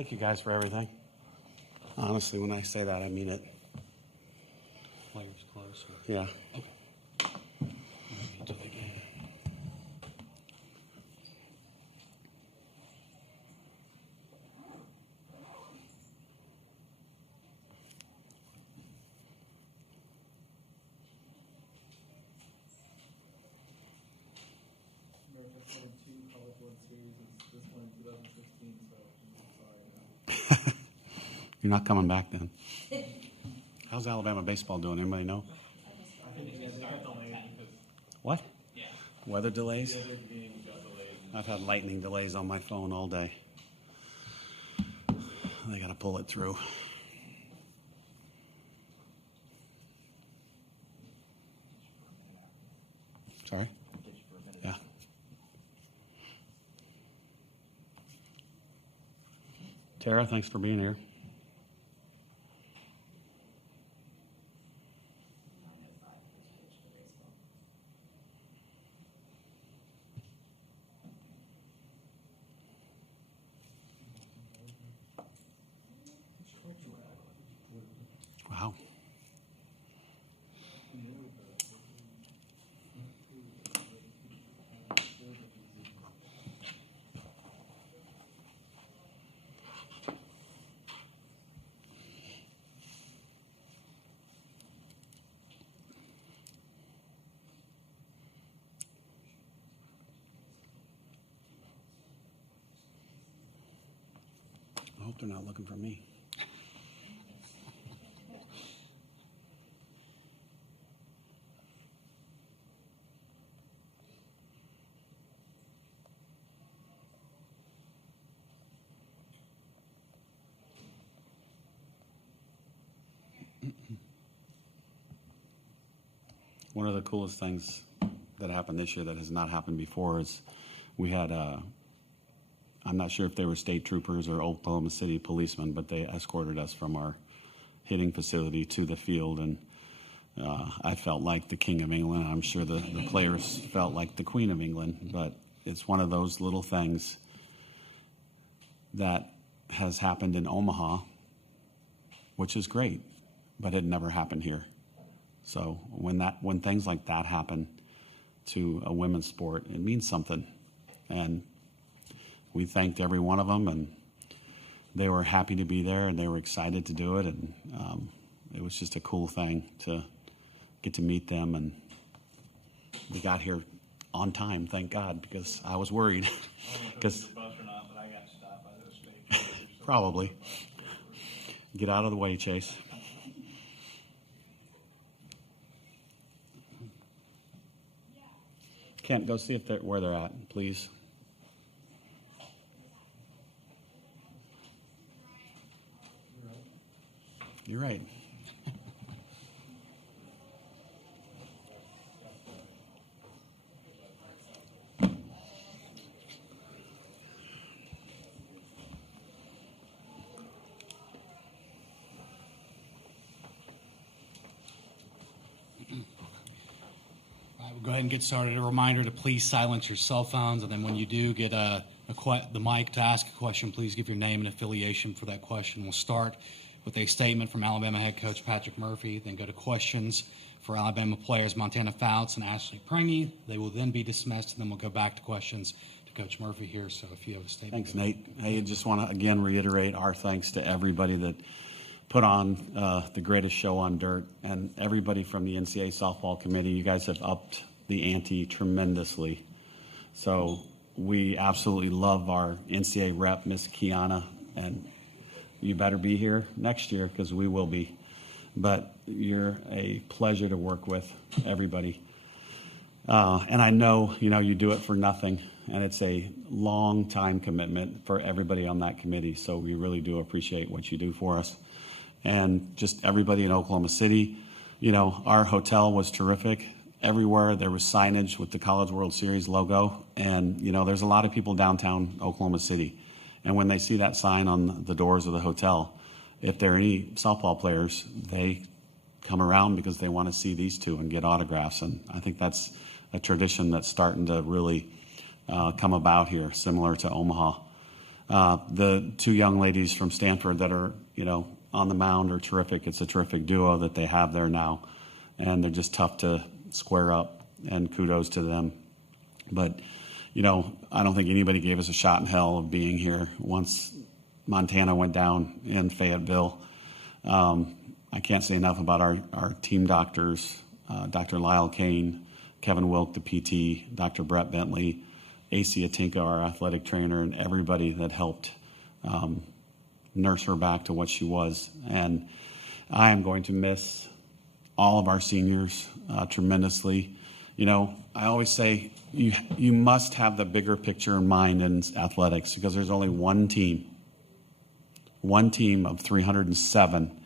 Thank you guys for everything. Honestly, when I say that, I mean it. Players close. Yeah. Okay. Until the game. America's won 2 College World Series. It's this one in 2016, so I'm sorry. You're not coming back then. How's Alabama baseball doing? Anybody know? I think it got delayed because What? yeah, Weather delays? the other game got delayed. I've had lightning delays on my phone all day. They got to pull it through. Sorry? Yeah. Tara, thanks for being here. Wow. I hope they're not looking for me. One of the coolest things that happened this year that has not happened before is we had, I'm not sure if they were state troopers or Oklahoma City policemen, but they escorted us from our hitting facility to the field. And I felt like the King of England. I'm sure the players felt like the Queen of England. But it's one of those little things that has happened in Omaha, which is great, but it never happened here. So when things like that happen to a women's sport, it means something. And we thanked every one of them, and they were happy to be there, and they were excited to do it. And it was just a cool thing to get to meet them. And we got here on time, thank God, because I was worried. Because probably. Get out of the way, Chase. Kent, go see if where they're at, please. You're right. We'll go ahead and get started. A reminder to please silence your cell phones, and then when you do get the mic to ask a question, please give your name and affiliation for that question. We'll start with a statement from Alabama head coach Patrick Murphy, then go to questions for Alabama players Montana Fouts and Ashley Pringy. They will then be dismissed, and then we'll go back to questions to Coach Murphy here. So if you have a statement. Thanks, Nate. I just want to, again, reiterate our thanks to everybody that put on the greatest show on dirt, and everybody from the NCAA softball committee. You guys have upped the ante tremendously. So we absolutely love our NCAA rep, Miss Kiana, and you better be here next year because we will be. But you're a pleasure to work with, everybody. And I know, you do it for nothing, and it's a long time commitment for everybody on that committee. So we really do appreciate what you do for us. And just everybody in Oklahoma City, our hotel was terrific. Everywhere there was signage with the College World Series logo. And, there's a lot of people downtown Oklahoma City. And when they see that sign on the doors of the hotel, if there are any softball players, they come around because they want to see these two and get autographs. And I think that's a tradition that's starting to really come about here, similar to Omaha. The two young ladies from Stanford that are, on the mound are terrific. It's a terrific duo that they have there now, and they're just tough to square up, and kudos to them. But, I don't think anybody gave us a shot in hell of being here once Montana went down in Fayetteville. I can't say enough about our team doctors, Dr. Lyle Kane, Kevin Wilk, the PT, Dr. Brett Bentley, AC Atinka, our athletic trainer, and everybody that helped nurse her back to what she was. And I am going to miss all of our seniors tremendously. I always say you must have the bigger picture in mind in athletics, because there's only one team of 307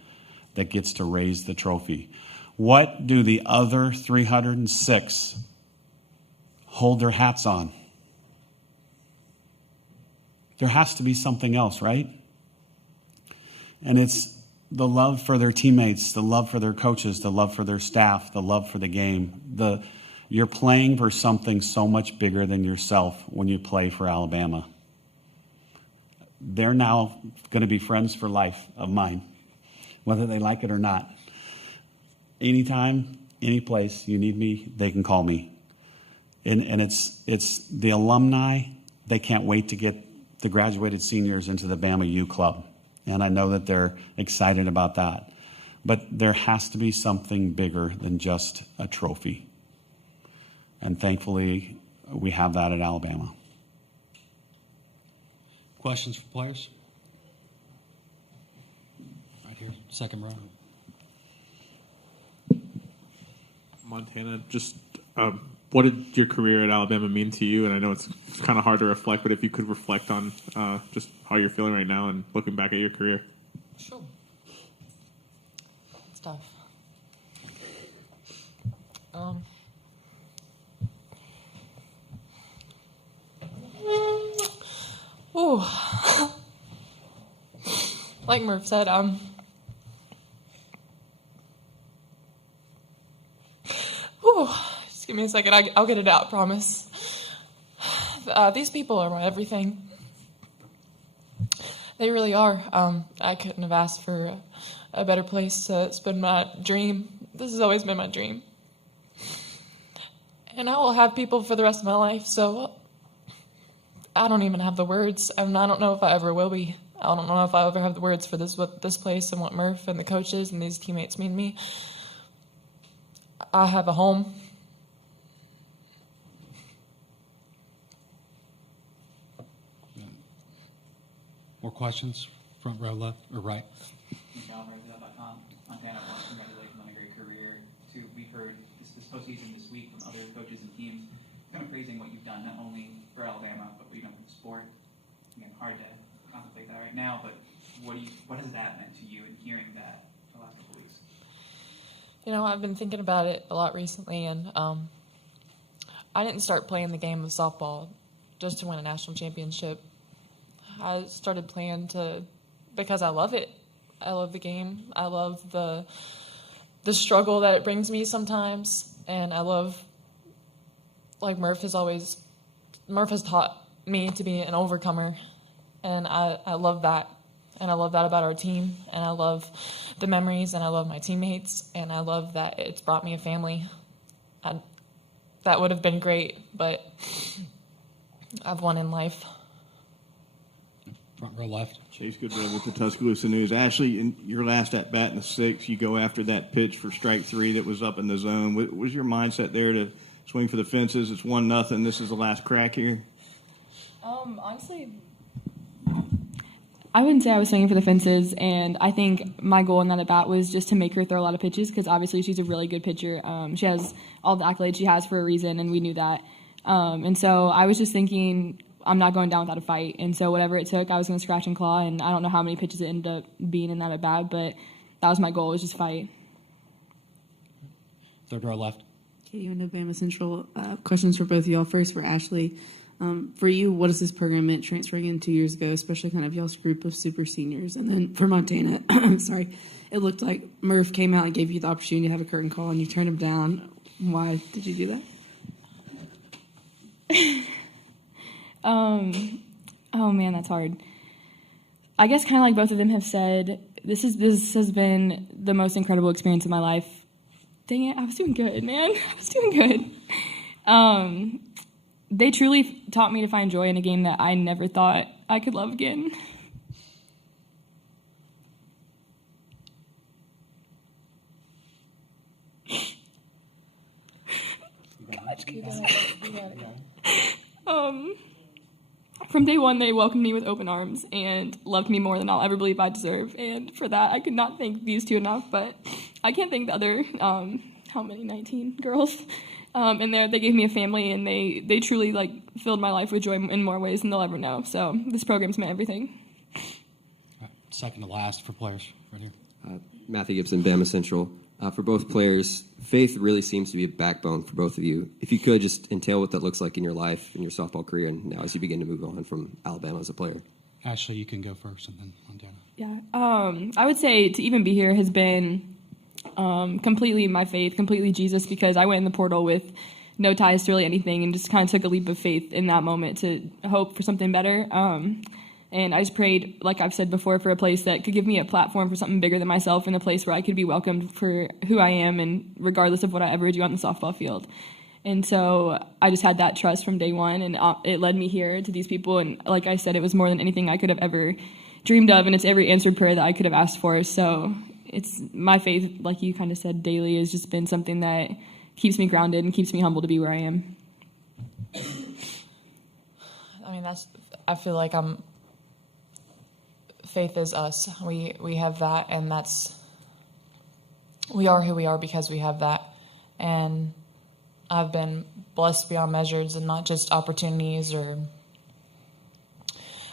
that gets to raise the trophy. What do the other 306 hold their hats on? There has to be something else, right? And it's the love for their teammates, the love for their coaches, the love for their staff, the love for the game. You're playing for something so much bigger than yourself when you play for Alabama. They're now going to be friends for life of mine, whether they like it or not. Anytime, any place you need me, they can call me. And it's the alumni. They can't wait to get the graduated seniors into the Bama U Club. And I know that they're excited about that. But there has to be something bigger than just a trophy. And thankfully, we have that at Alabama. Questions for players? Right here, second row. Montana, just what did your career at Alabama mean to you? And I know it's kind of hard to reflect, but if you could reflect on just how you're feeling right now and looking back at your career. Sure. It's tough. Ooh. Like Murph said, just give me a second. I'll get it out, promise. These people are my everything. They really are. I couldn't have asked for a better place to spend my dream. This has always been my dream. And I will have people for the rest of my life, so I don't even have the words, and I don't know if I ever will be. I don't know if I ever have the words for what this place and what Murph and the coaches and these teammates mean to me. I have a home. More questions? Front row, left or right? Montana, congratulations on a great career. We've heard this postseason this week from other coaches and teams kind of praising what you've done, not only for Alabama, but what you've done for the sport. Again, hard to contemplate that right now, but what has that meant to you in hearing that the last couple weeks? I've been thinking about it a lot recently, and I didn't start playing the game of softball just to win a national championship. I started playing because I love it. I love the game. I love the struggle that it brings me sometimes, and I love, like Murph has taught me to be an overcomer, and I love that. And I love that about our team, and I love the memories, and I love my teammates, and I love that it's brought me a family. That would have been great, but I've won in life. Front row, left. Chase Goodwin with the Tuscaloosa News. Ashley, in your last at bat in the sixth, you go after that pitch for strike three that was up in the zone. What was your mindset there to swing for the fences? It's 1-0. This is the last crack here. Honestly, I wouldn't say I was swinging for the fences, and I think my goal in that at bat was just to make her throw a lot of pitches, because obviously she's a really good pitcher. She has all the accolades she has for a reason, and we knew that. And so I was just thinking, I'm not going down without a fight. And so whatever it took, I was going to scratch and claw, and I don't know how many pitches it ended up being in that at bat, but that was my goal, was just fight. Third row, left. Katie with Alabama Central. Questions for both of y'all. First for Ashley. For you, what has this program meant transferring in 2 years ago, especially kind of y'all's group of super seniors? And then for Montana, sorry, it looked like Murph came out and gave you the opportunity to have a curtain call, and you turned him down. Why did you do that? Oh man, that's hard. I guess kind of like both of them have said, this has been the most incredible experience of my life. Dang it, I was doing good, man. I was doing good. They truly taught me to find joy in a game that I never thought I could love again. From day one, they welcomed me with open arms and loved me more than I'll ever believe I deserve. And for that, I could not thank these two enough, but I can't thank the other, how many, 19 girls in there. They gave me a family, and they truly, like, filled my life with joy in more ways than they'll ever know. So this program's meant everything. Second to last for players, right here. Matthew Gibson, Bama Central. For both players, faith really seems to be a backbone for both of you. If you could just entail what that looks like in your life, in your softball career, and now as you begin to move on from Alabama as a player. Ashley, you can go first, and then Montana. Yeah, I would say to even be here has been completely my faith, completely Jesus, because I went in the portal with no ties to really anything and just kind of took a leap of faith in that moment to hope for something better. And I just prayed, like I've said before, for a place that could give me a platform for something bigger than myself, and a place where I could be welcomed for who I am, and regardless of what I ever do on the softball field. And so I just had that trust from day one, and it led me here to these people. And like I said, it was more than anything I could have ever dreamed of, and it's every answered prayer that I could have asked for. So it's my faith, like you kind of said, daily has just been something that keeps me grounded and keeps me humble to be where I am. I mean, I feel like faith is us. We have that, and we are who we are because we have that. And I've been blessed beyond measures, and not just opportunities or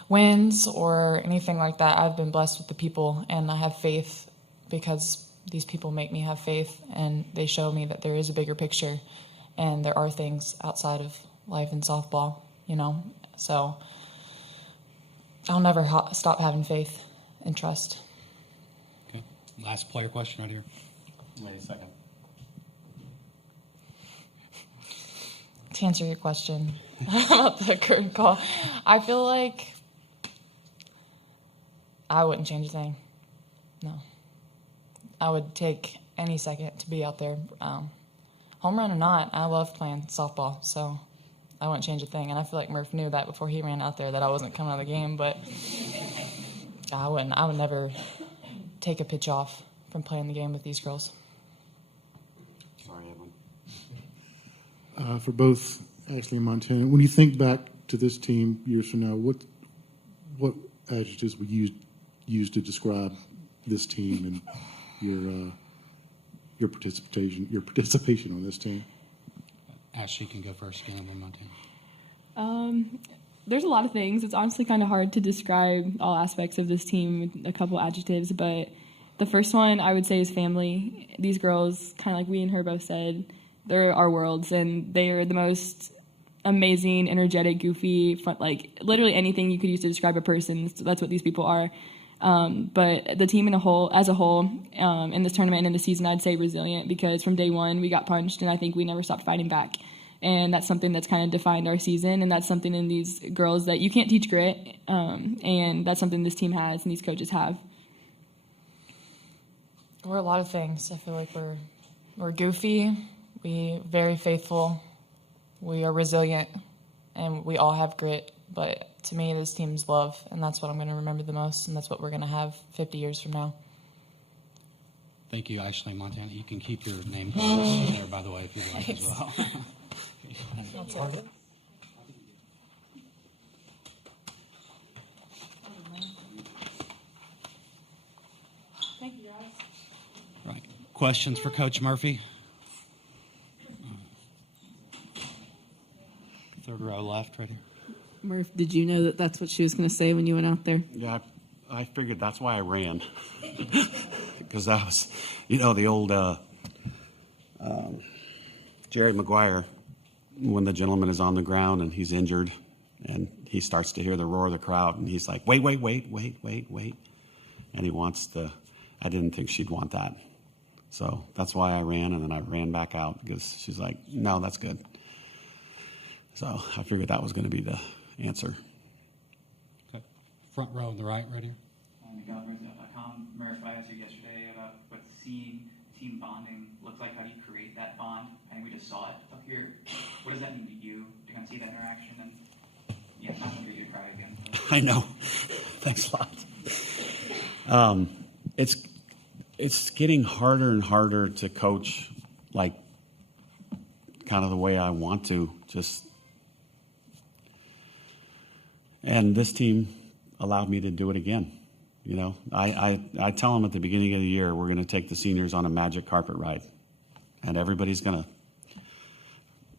wins or anything like that. I've been blessed with the people, and I have faith because these people make me have faith, and they show me that there is a bigger picture, and there are things outside of life in softball, So I'll never stop having faith and trust. Okay. Last player question right here. Wait a second. To answer your question about the curtain call, I feel like I wouldn't change a thing. No. I would take any second to be out there. Home run or not, I love playing softball, so I wouldn't change a thing. And I feel like Murph knew that before he ran out there, that I wasn't coming out of the game, but I would never take a pitch off from playing the game with these girls. Sorry, Edwin. For both Ashley and Montana, when you think back to this team years from now, what adjectives would you use to describe this team and your participation on this team? Ashley can go first again, and then Montana. There's a lot of things. It's honestly kind of hard to describe all aspects of this team with a couple adjectives, but the first one I would say is family. These girls, kind of like we and her both said, they're our worlds, and they are the most amazing, energetic, goofy, fun, like literally anything you could use to describe a person. So that's what these people are. But the team as a whole, in this tournament and in the season, I'd say resilient, because from day one we got punched, and I think we never stopped fighting back. And that's something that's kind of defined our season, and that's something in these girls that you can't teach grit, and that's something this team has and these coaches have. We're a lot of things. I feel like we're goofy, we very faithful, we are resilient, and we all have grit. But to me, this team's love, and that's what I'm going to remember the most, and that's what we're going to have 50 years from now. Thank you, Ashley and Montana. You can keep your name cards there, by the way, if you'd like as well. Thank you, guys. Right. Questions for Coach Murphy? Third row left, right here. Murph, did you know that that's what she was going to say when you went out there? Yeah, I figured that's why I ran. Because that was, the old Jerry Maguire, when the gentleman is on the ground and he's injured and he starts to hear the roar of the crowd and he's like, wait. And he wants I didn't think she'd want that. So that's why I ran, and then I ran back out because she's like, no, that's good. So I figured that was going to be the answer. Okay. Front row on the right here. comment by us yesterday about what seeing team bonding looks like. How do you create that bond? I think we just saw it up here. What does that mean to you to kind of see that interaction? And yeah, not going to get you to cry again. I know. Thanks a lot. It's getting harder and harder to coach, like, kind of the way I want to. And this team allowed me to do it again. You know, I tell them at the beginning of the year, we're going to take the seniors on a magic carpet ride, and everybody's going to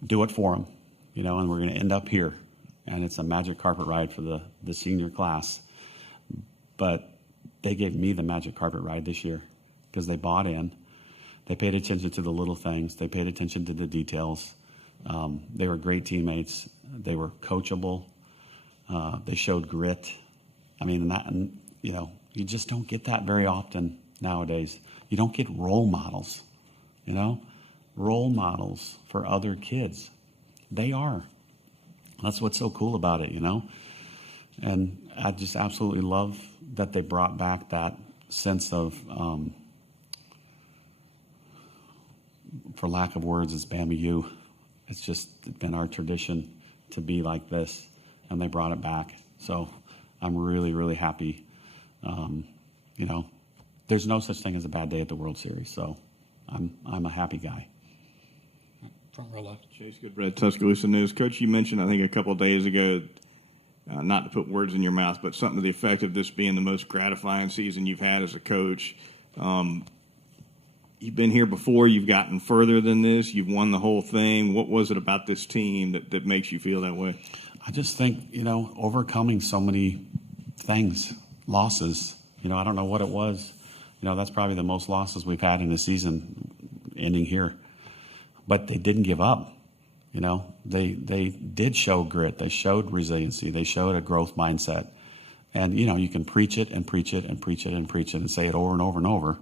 do it for them, you know, and we're going to end up here, and it's a magic carpet ride for the senior class. But they gave me the magic carpet ride this year because they bought in. They paid attention to the little things. They paid attention to the details. They were great teammates. They were coachable. They showed grit. I mean, you know, you just don't get that very often nowadays. You don't get role models, you know, role models for other kids. They are. That's what's so cool about it, you know. And I just absolutely love that they brought back that sense of, for lack of words, it's Bama U. It's just been our tradition to be like this, and they brought it back. So I'm really, really happy. You know, there's no such thing as a bad day at the World Series, so I'm a happy guy. Front row left. Chase Goodbread, Tuscaloosa News. Coach, you mentioned, I think, a couple of days ago, not to put words in your mouth, but something to the effect of this being the most gratifying season you've had as a coach. You've been here before. You've gotten further than this. You've won the whole thing. What was it about this team that makes you feel that way? I just think, you know, overcoming so many things, losses. You know, I don't know what it was. You know, that's probably the most losses we've had in the season ending here. But they didn't give up. You know, they did show grit. They showed resiliency. They showed a growth mindset. And, you know, you can preach it and preach it and preach it and preach it and say it over and over and over.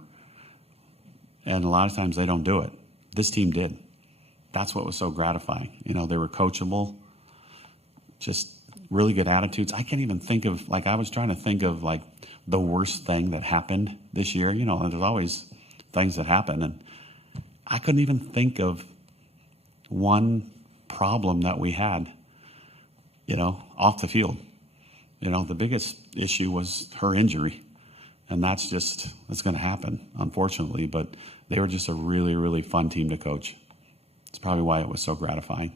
And a lot of times they don't do it. This team did. That's what was so gratifying. You know, they were coachable, just really good attitudes. I can't even think of, like, I was trying to think of, like, the worst thing that happened this year. You know, there's always things that happen. And I couldn't even think of one problem that we had, you know, off the field. You know, the biggest issue was her injury. And that's going to happen, unfortunately. But they were just a really, really fun team to coach. It's probably why it was so gratifying.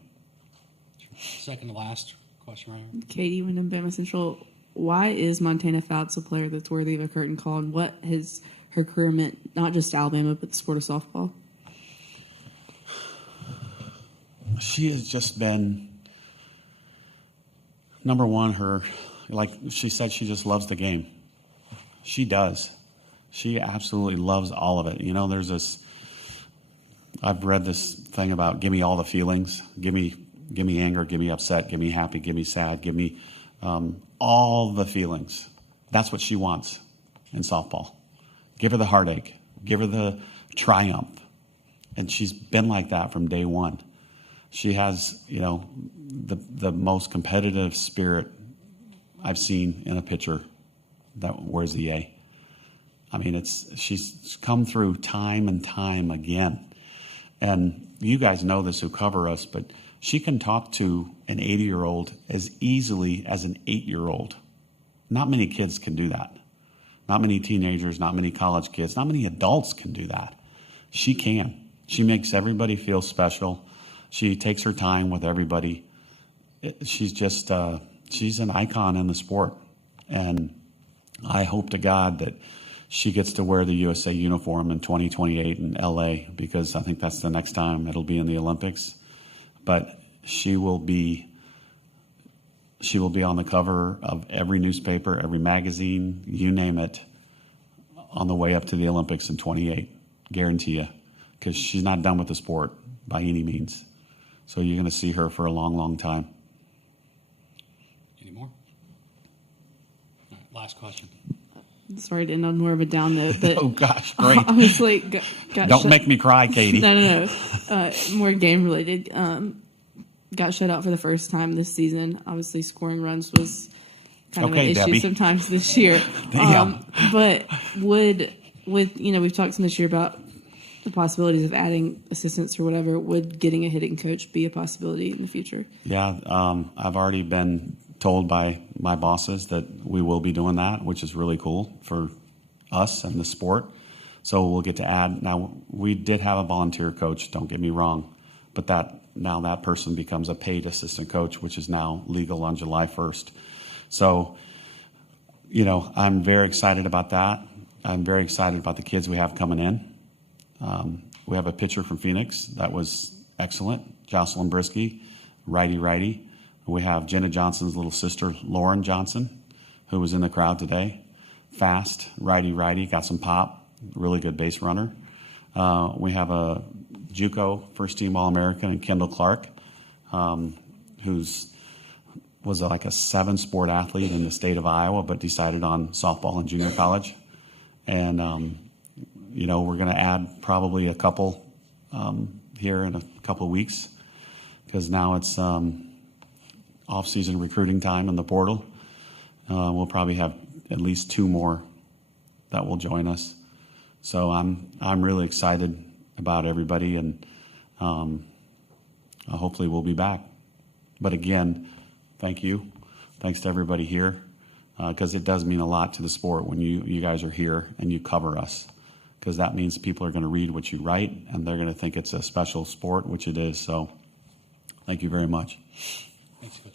Second to last question right here. Katie, Wyndham, Bama Central. Why is Montana Fouts a player that's worthy of a curtain call, and what has her career meant, not just to Alabama, but the sport of softball? She has just been, number one, like she said, she just loves the game. She does. She absolutely loves all of it. You know, there's this, I've read this thing about give me all the feelings. Give me anger, give me upset, give me happy, give me sad, give me all the feelings. That's what she wants in softball. Give her the heartache. Give her the triumph. And she's been like that from day one. She has, you know, the most competitive spirit I've seen in a pitcher that wears the A. I mean, she's come through time and time again. And you guys know this who cover us, but she can talk to an 80-year-old as easily as an 8-year-old. Not many kids can do that. Not many teenagers, not many college kids, not many adults can do that. She can. She makes everybody feel special. She takes her time with everybody. She's just, she's an icon in the sport. And I hope to God that she gets to wear the USA uniform in 2028 in LA, because I think that's the next time it'll be in the Olympics. But she will be on the cover of every newspaper, every magazine, you name it, on the way up to the Olympics in 28. Guarantee you, because she's not done with the sport by any means. So you're going to see her for a long, long time. Any more? All right, last question. Sorry to end on more of a down note, but Oh, gosh, great. obviously Don't make me cry, Katie. No. More game related. Got shut out for the first time this season. Obviously, scoring runs was kind of Okay, an issue Debbie. sometimes this year. Damn. But we've talked some this year about the possibilities of adding assistants or whatever. Would getting a hitting coach be a possibility in the future? Yeah, I've already been told by my bosses that we will be doing that, which is really cool for us and the sport. So we'll get to add. Now, we did have a volunteer coach, don't get me wrong, but now that person becomes a paid assistant coach, which is now legal on July 1st. So, I'm very excited about that. I'm very excited about the kids we have coming in. We have a pitcher from Phoenix that was excellent, Jocelyn Brisky, righty. We have Jenna Johnson's little sister, Lauren Johnson, who was in the crowd today. Fast, righty, got some pop, really good base runner. We have a JUCO first-team All-American, and Kendall Clark, was like a 7-sport athlete in the state of Iowa, but decided on softball and junior college. And, we're going to add probably a couple here in a couple of weeks, because now it's off-season recruiting time in the portal. We'll probably have at least 2 more that will join us. So I'm really excited about everybody, and hopefully we'll be back. But again, thank you. Thanks to everybody here, because it does mean a lot to the sport when you guys are here and you cover us, because that means people are going to read what you write and they're going to think it's a special sport, which it is. So thank you very much. Thanks, Coach.